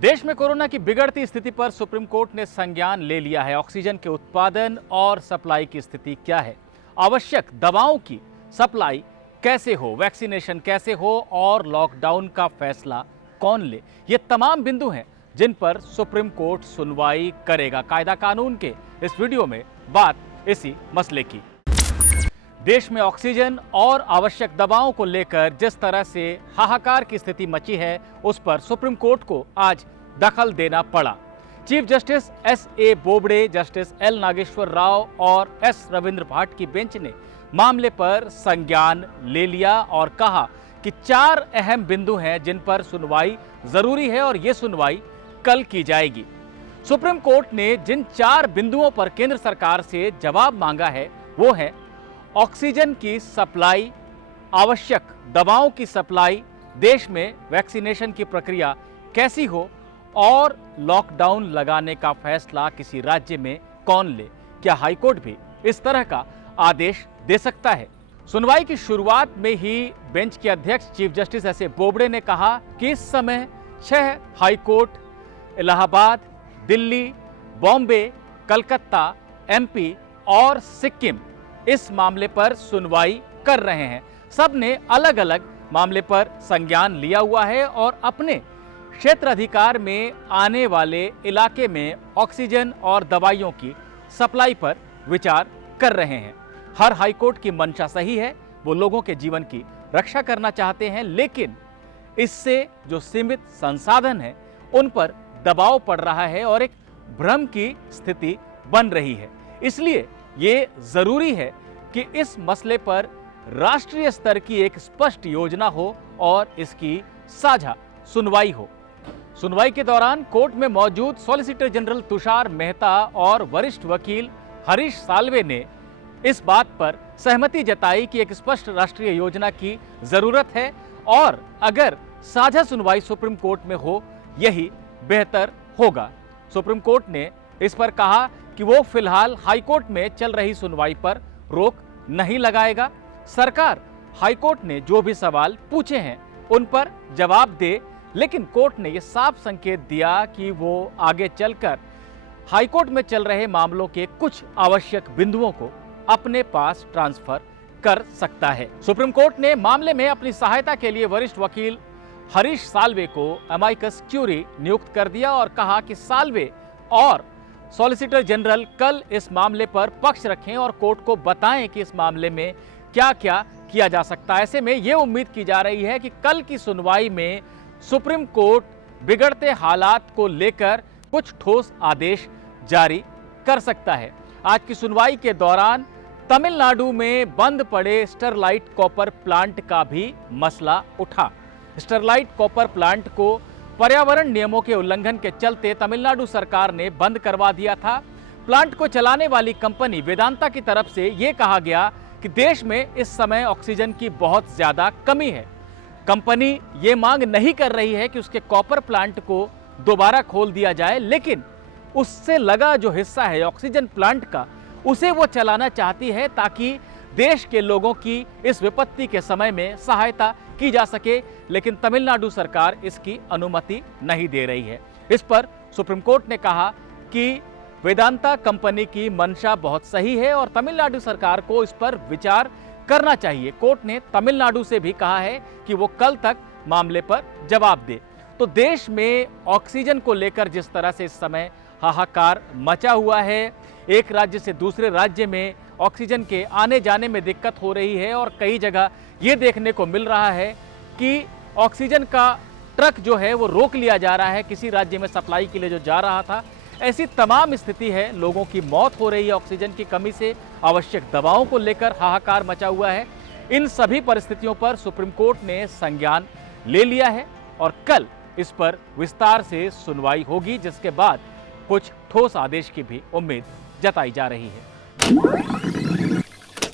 देश में कोरोना की बिगड़ती स्थिति पर सुप्रीम कोर्ट ने संज्ञान ले लिया है। ऑक्सीजन के उत्पादन और सप्लाई की स्थिति क्या है, आवश्यक दवाओं की सप्लाई कैसे हो, वैक्सीनेशन कैसे हो और लॉकडाउन का फैसला कौन ले, ये तमाम बिंदु हैं जिन पर सुप्रीम कोर्ट सुनवाई करेगा। कायदा कानून के इस वीडियो में बात इसी मसले की। देश में ऑक्सीजन और आवश्यक दवाओं को लेकर जिस तरह से हाहाकार की स्थिति मची है, उस पर सुप्रीम कोर्ट को आज दखल देना पड़ा। Chief justice S A. Bobde, justice L. Nageswara Rao और एस. रविंद्र भाट की बेंच ने मामले पर संज्ञान ले लिया और कहा कि 4 अहम बिंदु हैं जिन पर सुनवाई जरूरी है और ये सुनवाई कल की जाएगी। सुप्रीम कोर्ट ने जिन 4 बिंदुओं पर केंद्र सरकार से जवाब मांगा है वो है ऑक्सीजन की सप्लाई, आवश्यक दवाओं की सप्लाई, देश में वैक्सीनेशन की प्रक्रिया कैसी हो और लॉकडाउन लगाने का फैसला किसी राज्य में कौन ले। क्या हाईकोर्ट भी इस तरह का आदेश दे सकता है? सुनवाई की शुरुआत में ही बेंच के अध्यक्ष चीफ जस्टिस एस.ए. बोबड़े ने कहा कि इस समय 6 हाईकोर्ट इलाहाबाद, दिल्ली, बॉम्बे, कलकत्ता, एमपी और सिक्किम इस मामले पर सुनवाई कर रहे हैं। सब ने अलग अलग मामले पर संज्ञान लिया हुआ है और अपने क्षेत्राधिकार में आने वाले इलाके में ऑक्सीजन और दवाइयों की सप्लाई पर विचार कर रहे हैं। हर हाईकोर्ट की मंशा सही है, वो लोगों के जीवन की रक्षा करना चाहते हैं, लेकिन इससे जो सीमित संसाधन है उन पर दबाव पड़ रहा है और एक भ्रम की स्थिति बन रही है। इसलिए ये जरूरी है कि इस मसले पर राष्ट्रीय स्तर की एक स्पष्ट योजना हो और इसकी साझा सुनवाई हो। सुनवाई के दौरान कोर्ट में मौजूद सॉलिसिटर जनरल तुषार मेहता और वरिष्ठ वकील हरीश साल्वे ने इस बात पर सहमति जताई कि एक स्पष्ट राष्ट्रीय योजना की जरूरत है और अगर साझा सुनवाई सुप्रीम कोर्ट में हो यही बेहतर होगा। सुप्रीम कोर्ट ने इस पर कहा कि वो फिलहाल हाईकोर्ट में चल रही सुनवाई पर रोक नहीं लगाएगा। सरकार हाईकोर्ट ने जो भी सवाल पूछे हैं उन पर जवाब दे, लेकिन कोर्ट ने यह साफ संकेत दिया कि वो आगे चलकर हाईकोर्ट में चल रहे मामलों के कुछ आवश्यक बिंदुओं को अपने पास ट्रांसफर कर सकता है। सुप्रीम कोर्ट ने मामले में अपनी सहायता के लिए वरिष्ठ वकील हरीश साल्वे को अमाइकस क्यूरी नियुक्त कर दिया और कहा कि साल्वे और सॉलिसिटर जनरल कल इस मामले पर पक्ष रखें और कोर्ट को बताएं कि इस मामले में क्या क्या किया जा सकता है। ऐसे में यह उम्मीद की जा रही है कि कल की सुनवाई में सुप्रीम कोर्ट बिगड़ते हालात को लेकर कुछ ठोस आदेश जारी कर सकता है। आज की सुनवाई के दौरान तमिलनाडु में बंद पड़े स्टरलाइट कॉपर प्लांट का भी मसला उठा। स्टरलाइट कॉपर प्लांट को पर्यावरण नियमों के उल्लंघन के चलते तमिलनाडु सरकार ने बंद करवा दिया था। प्लांट को चलाने वाली कंपनी वेदांता की तरफ से यह कहा गया कि देश में इस समय ऑक्सीजन की बहुत ज्यादा कमी है। कंपनी ये मांग नहीं कर रही है कि उसके कॉपर प्लांट को दोबारा खोल दिया जाए, लेकिन उससे लगा जो हिस्सा है ऑक्सीजन प्लांट का, उसे वो चलाना चाहती है ताकि देश के लोगों की इस विपत्ति के समय में सहायता की जा सके, लेकिन तमिलनाडु सरकार इसकी अनुमति नहीं दे रही है। इस पर सुप्रीम कोर्ट ने कहा कि वेदांता कंपनी की मंशा बहुत सही है और तमिलनाडु सरकार को इस पर विचार करना चाहिए। कोर्ट ने तमिलनाडु से भी कहा है कि वो कल तक मामले पर जवाब दे। तो देश में ऑक्सीजन को लेकर जिस तरह से इस समय हाहाकार मचा हुआ है, एक राज्य से दूसरे राज्य में ऑक्सीजन के आने जाने में दिक्कत हो रही है और कई जगह ये देखने को मिल रहा है कि ऑक्सीजन का ट्रक जो है वो रोक लिया जा रहा है किसी राज्य में सप्लाई के लिए जो जा रहा था। ऐसी तमाम स्थिति है, लोगों की मौत हो रही है ऑक्सीजन की कमी से, आवश्यक दवाओं को लेकर हाहाकार मचा हुआ है। इन सभी परिस्थितियों पर सुप्रीम कोर्ट ने संज्ञान ले लिया है और कल इस पर विस्तार से सुनवाई होगी, जिसके बाद कुछ ठोस आदेश की भी उम्मीद जताई जा रही है।